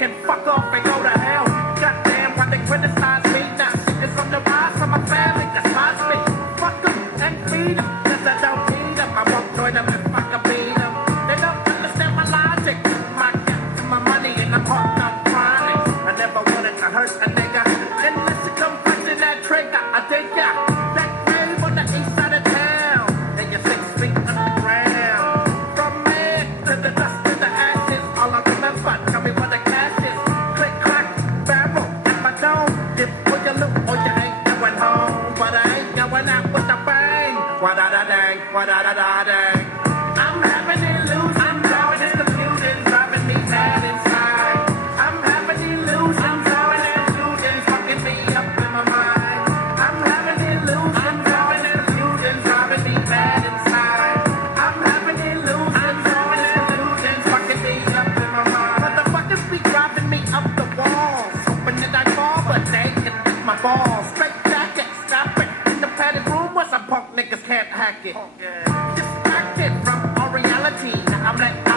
can fuck off and go to hell. Goddamn, why they criticize me? Now shit is on the rise, so my family despise me. Fuck them and feed them, cause I don't need them. I won't join them if I can beat them. They don't understand my logic. My gas and my money and I'm hard on chronic. I never wanted to hurt a nigga unless you come pressing that trigger. I dig ya. That grave on the east side of town. And you're 6 feet underground. From man to the dust to the ashes. All I remember, tell me what the cash is. Click, clack, barrel at my dome. Dip for your loot or you ain't going home. But I ain't going out with a bang. Wa-da-da-dang, wa-da-da-da-dang. I'm having illusions, drawing and confusion, driving me mad inside. I'm having illusions, drawing and confusion, fucking me up in my mind. I'm having illusions, drawing and confusion, driving me mad inside. I'm having illusions, drawing and confusion, fucking me up in my mind. Motherfuckers be driving me up the walls, hoping that I fall, but they can hit my balls. Straight jacket, stop it. In the padded room where some punk niggas can't hack it. Distracted from our reality, now I'm letting